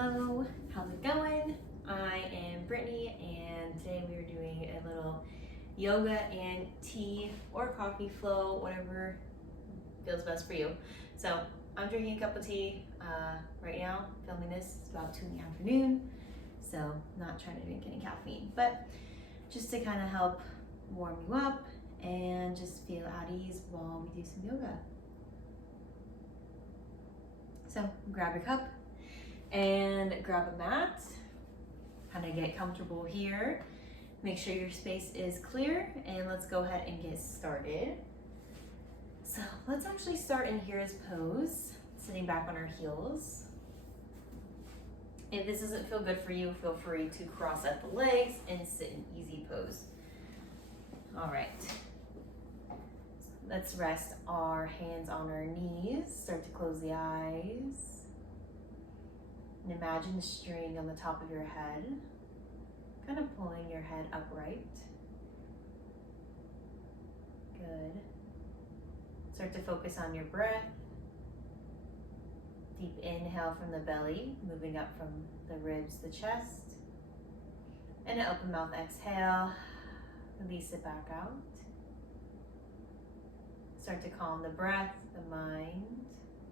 Hello, how's it going? I am Brittany and today we are doing a little yoga and tea or coffee flow, whatever feels best for you. So I'm drinking a cup of tea right now, filming this. It's about 2 in the afternoon, so not trying to drink any caffeine, but just to kind of help warm you up and just feel at ease while we do some yoga. So grab your cup and grab a mat, kind of get comfortable here. Make sure your space is clear and let's go ahead and get started. So let's actually start in here's pose, sitting back on our heels. If this doesn't feel good for you, feel free to cross at the legs and sit in easy pose. All right. Let's rest our hands on our knees, start to close the eyes. And imagine the string on the top of your head, kind of pulling your head upright. Good. Start to focus on your breath. Deep inhale from the belly, moving up from the ribs, the chest. And an open mouth exhale, release it back out. Start to calm the breath, the mind,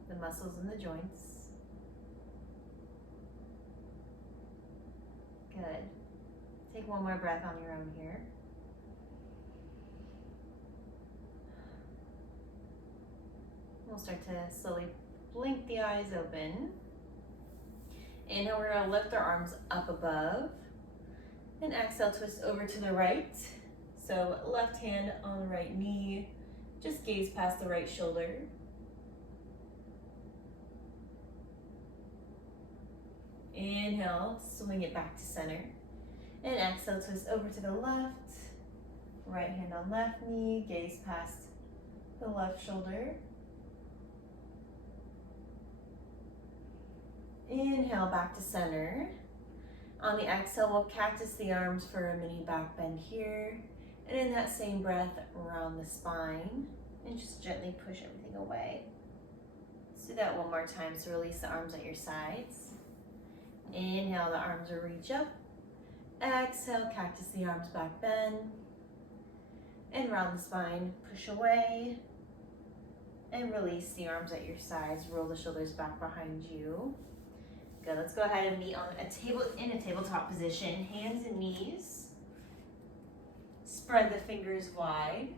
the muscles and the joints. Good. Take one more breath on your own here. We'll start to slowly blink the eyes open. Inhale, we're gonna lift our arms up above. And exhale, twist over to the right. So left hand on the right knee, just gaze past the right shoulder. Inhale, swing it back to center. And exhale, twist over to the left. Right hand on left knee, gaze past the left shoulder. Inhale, back to center. On the exhale, we'll cactus the arms for a mini back bend here. And in that same breath, around the spine. And just gently push everything away. Let's do that one more time. So release the arms at your sides. Inhale, the arms will reach up. Exhale, cactus the arms back, bend. And round the spine, push away. And release the arms at your sides. Roll the shoulders back behind you. Good, let's go ahead and meet on in a tabletop position. Hands and knees. Spread the fingers wide.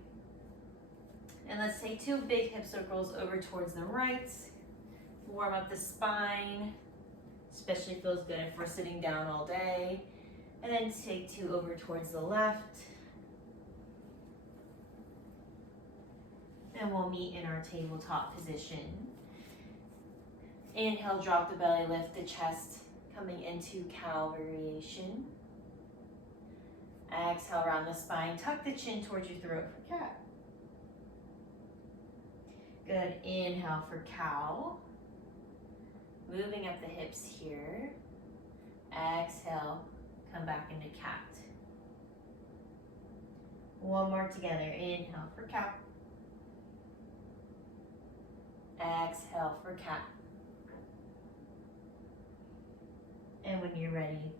And let's take 2 big hip circles over towards the right. Warm up the spine. Especially feels good if we're sitting down all day. And then take 2 over towards the left. And we'll meet in our tabletop position. Inhale, drop the belly, lift the chest, coming into cow variation. Exhale, round the spine, tuck the chin towards your throat for cat. Good, inhale for cow. Moving up the hips here. Exhale, come back into cat. One more together. Inhale for cow. Exhale for cat. And when you're ready,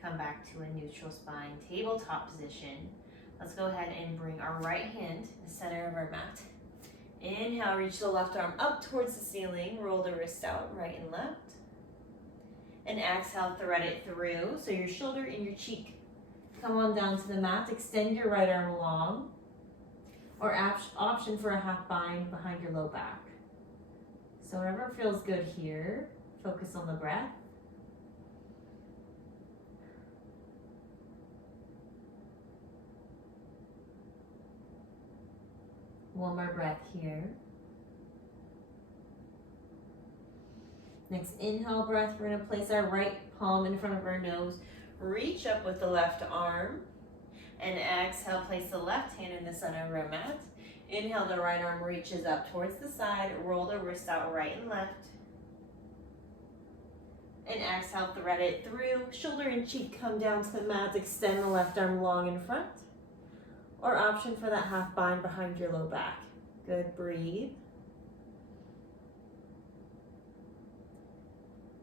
come back to a neutral spine tabletop position. Let's go ahead and bring our right hand to the center of our mat. Inhale, reach the left arm up towards the ceiling. Roll the wrist out, right and left. And exhale, thread it through. So your shoulder and your cheek come on down to the mat. Extend your right arm long. Or option for a half bind behind your low back. So whatever feels good here, focus on the breath. One more breath here. Next inhale breath, we're gonna place our right palm in front of our nose. Reach up with the left arm. And exhale, place the left hand in the center of our mat. Inhale, the right arm reaches up towards the side. Roll the wrist out right and left. And exhale, thread it through. Shoulder and cheek come down to the mat. Extend the left arm long in front. Or option for that half bind behind your low back. Good, breathe.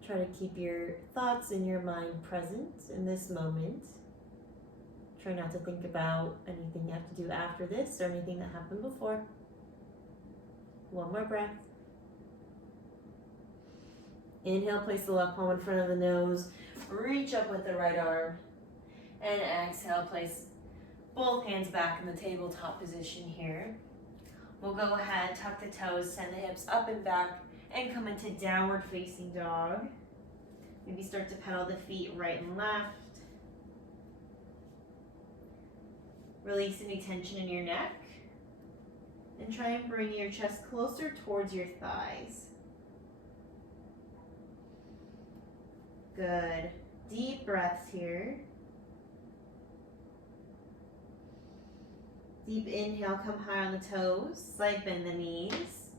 Try to keep your thoughts and your mind present in this moment. Try not to think about anything you have to do after this or anything that happened before. One more breath. Inhale, place the left palm in front of the nose. Reach up with the right arm. And exhale, place both hands back in the tabletop position here. We'll go ahead, tuck the toes, send the hips up and back, and come into downward facing dog. Maybe start to pedal the feet right and left. Release any tension in your neck. And try and bring your chest closer towards your thighs. Good. Deep breaths here. Deep inhale, come high on the toes, slight bend the knees,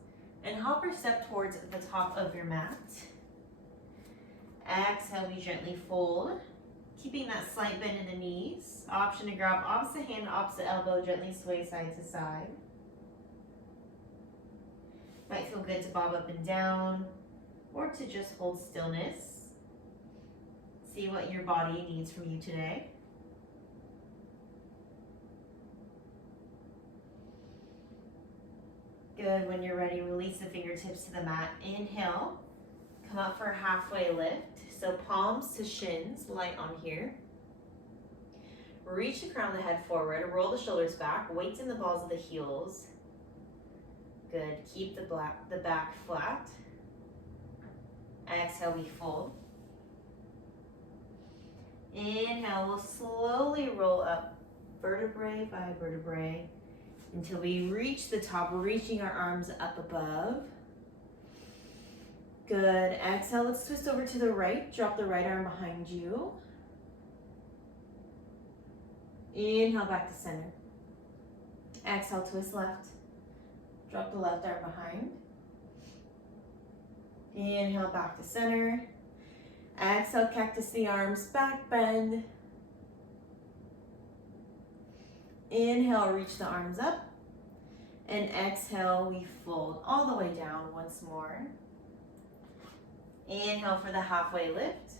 and hop or step towards the top of your mat. Exhale, we gently fold, keeping that slight bend in the knees. Option to grab opposite hand, opposite elbow, gently sway side to side. Might feel good to bob up and down, or to just hold stillness. See what your body needs from you today. Good. When you're ready, release the fingertips to the mat. Inhale, come up for a halfway lift. So palms to shins, light on here. Reach the crown of the head forward, roll the shoulders back, weights in the balls of the heels. Good. Keep the back flat. Exhale, we fold. Inhale, we'll slowly roll up vertebrae by vertebrae until we reach the top, reaching our arms up above. Good. Exhale, let's twist over to the right. Drop the right arm behind you. Inhale, back to center. Exhale, twist left. Drop the left arm behind. Inhale, back to center. Exhale, cactus the arms, back bend. Inhale, reach the arms up. And exhale, we fold all the way down once more. Inhale for the halfway lift.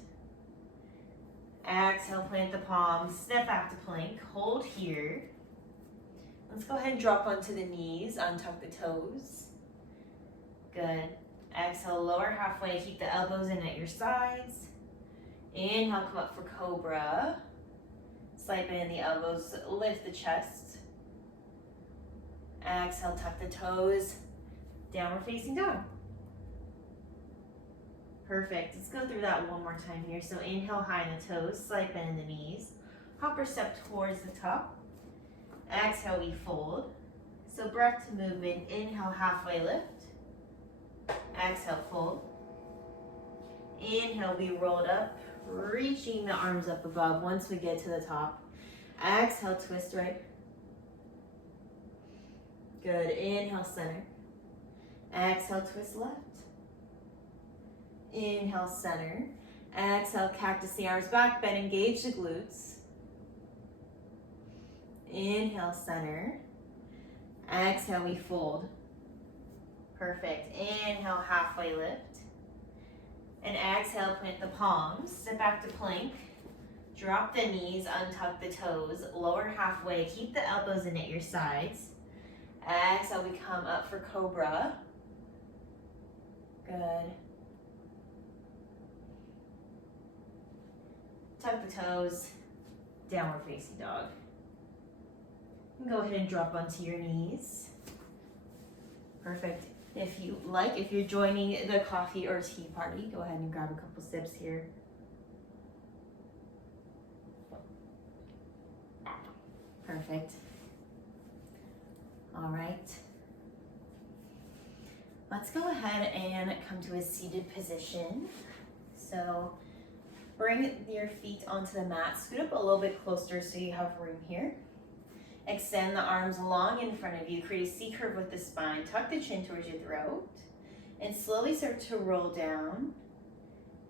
Exhale, plant the palms, step back to plank, hold here. Let's go ahead and drop onto the knees, untuck the toes. Good. Exhale, lower halfway, keep the elbows in at your sides. Inhale, come up for cobra. Slight bend in the elbows, lift the chest. Exhale, tuck the toes, downward facing dog. Perfect. Let's go through that one more time here. So inhale, high on the toes, slight bend in the knees. Hop or step towards the top. Exhale, we fold. So breath to movement. Inhale, halfway lift. Exhale, fold. Inhale, we rolled up, reaching the arms up above once we get to the top. Exhale, twist right. Good. Inhale, center. Exhale, twist left. Inhale, center. Exhale, cactus the arms back, bend, engage the glutes. Inhale, center. Exhale, we fold. Perfect. Inhale, halfway lift. And exhale, plant the palms, step back to plank. Drop the knees, untuck the toes, lower halfway, keep the elbows in at your sides. Exhale, we come up for cobra. Good. Tuck the toes, downward facing dog. And go ahead and drop onto your knees. Perfect. If you like, if you're joining the coffee or tea party, go ahead and grab a couple sips here. Perfect. All right. Let's go ahead and come to a seated position. So bring your feet onto the mat, scoot up a little bit closer so you have room here. Extend the arms long in front of you, create a C curve with the spine, tuck the chin towards your throat, and slowly start to roll down,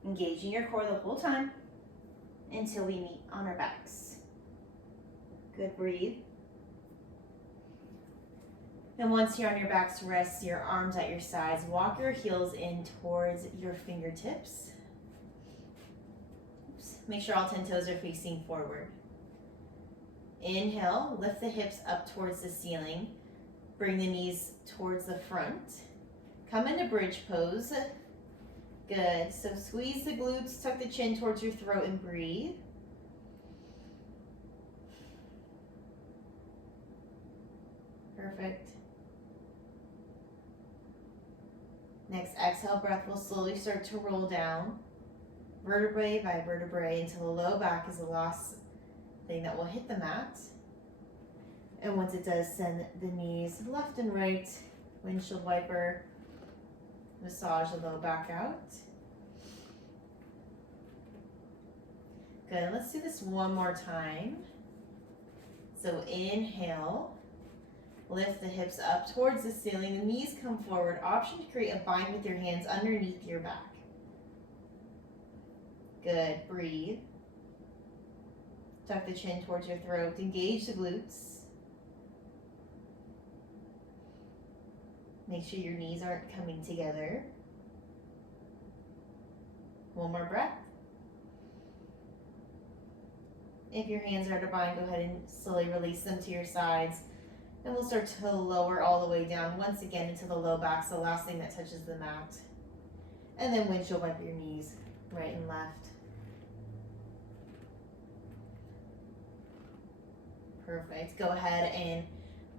engaging your core the whole time until we meet on our backs. Good, breathe. And once you're on your backs, rest your arms at your sides, walk your heels in towards your fingertips. Make sure all 10 toes are facing forward. Inhale, lift the hips up towards the ceiling. Bring the knees towards the front. Come into bridge pose. Good. So squeeze the glutes, tuck the chin towards your throat and breathe. Perfect. Next exhale breath will slowly start to roll down, vertebrae by vertebrae, until the low back is the last thing that will hit the mat. And once it does, send the knees left and right, windshield wiper, massage the low back out. Good, let's do this one more time. So inhale, lift the hips up towards the ceiling, the knees come forward. Option to create a bind with your hands underneath your back. Good, breathe. Tuck the chin towards your throat, engage the glutes. Make sure your knees aren't coming together. One more breath. If your hands are at a bind, go ahead and slowly release them to your sides. And we'll start to lower all the way down once again into the low back, so the last thing that touches the mat. And then windshield wiper your knees, right and left. Perfect. Go ahead and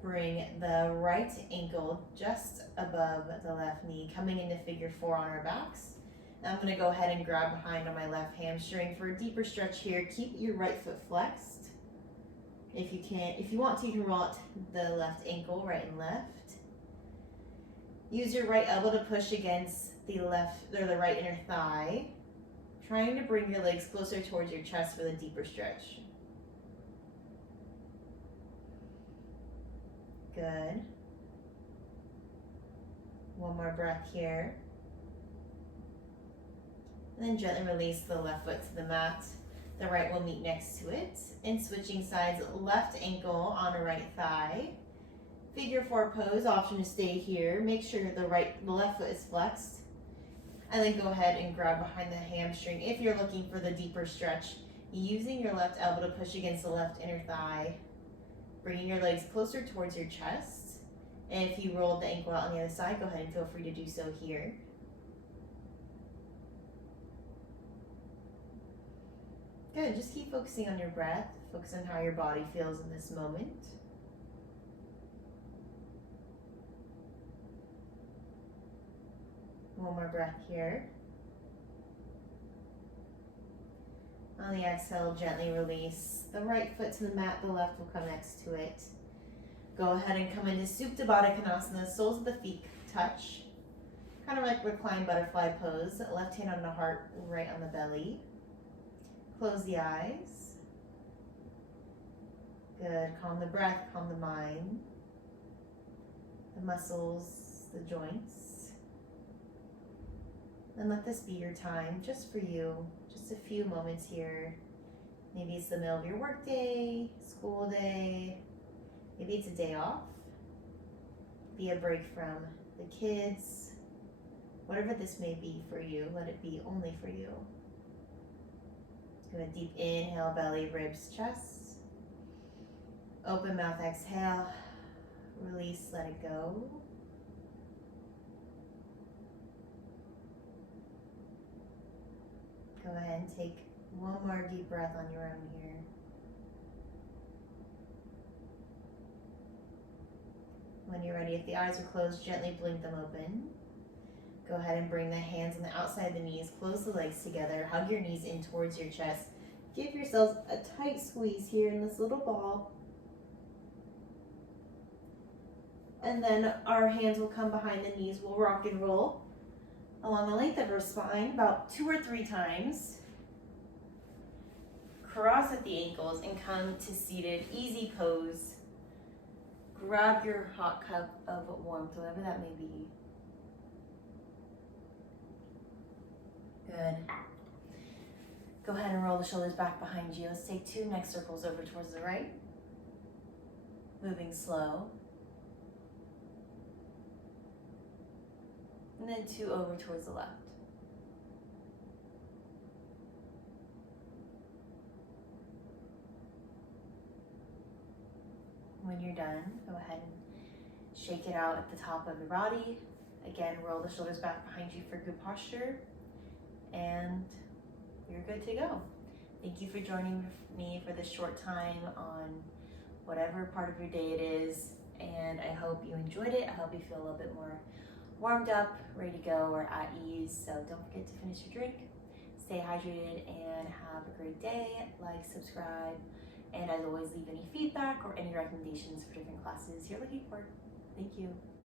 bring the right ankle just above the left knee, coming into figure 4 on our backs. Now I'm going to go ahead and grab behind on my left hamstring for a deeper stretch here. Keep your right foot flexed. If you want to, you can roll out the left ankle, right and left. Use your right elbow to push against the left or the right inner thigh, trying to bring your legs closer towards your chest for the deeper stretch. Good. One more breath here. And then gently release the left foot to the mat. The right will meet next to it. And switching sides, left ankle on a right thigh. Figure 4 pose, option to stay here. Make sure the left foot is flexed. And then go ahead and grab behind the hamstring if you're looking for the deeper stretch. Using your left elbow to push against the left inner thigh. Bringing your legs closer towards your chest. And if you rolled the ankle out on the other side, go ahead and feel free to do so here. Good, just keep focusing on your breath. Focus on how your body feels in this moment. One more breath here. On the exhale, gently release the right foot to the mat, the left will come next to it. Go ahead and come into Supta Baddha Konasana, soles of the feet touch. Kind of like reclined butterfly pose. Left hand on the heart, right on the belly. Close the eyes. Good, calm the breath, calm the mind. The muscles, the joints. And let this be your time, just for you. Just a few moments here. Maybe it's the middle of your work day, school day. Maybe it's a day off. Be a break from the kids. Whatever this may be for you, let it be only for you. Good, deep inhale, belly, ribs, chest. Open mouth, exhale. Release, let it go. Go ahead and take one more deep breath on your own here. When you're ready, if the eyes are closed, gently blink them open. Go ahead and bring the hands on the outside of the knees. Close the legs together. Hug your knees in towards your chest. Give yourselves a tight squeeze here in this little ball. And then our hands will come behind the knees. We'll rock and roll along the length of our spine about 2 or 3 times. Cross at the ankles and come to seated, easy pose. Grab your hot cup of warmth, whatever that may be. Good. Go ahead and roll the shoulders back behind you. Let's take 2 neck circles over towards the right. Moving slow. And then 2 over towards the left. When you're done, go ahead and shake it out at the top of your body. Again, roll the shoulders back behind you for good posture, and you're good to go. Thank you for joining me for this short time on whatever part of your day it is, and I hope you enjoyed it. I hope you feel a little bit more warmed up, ready to go, or at ease. So don't forget to finish your drink, stay hydrated, and have a great day. Like, subscribe, and as always, leave any feedback or any recommendations for different classes you're looking for. Thank you.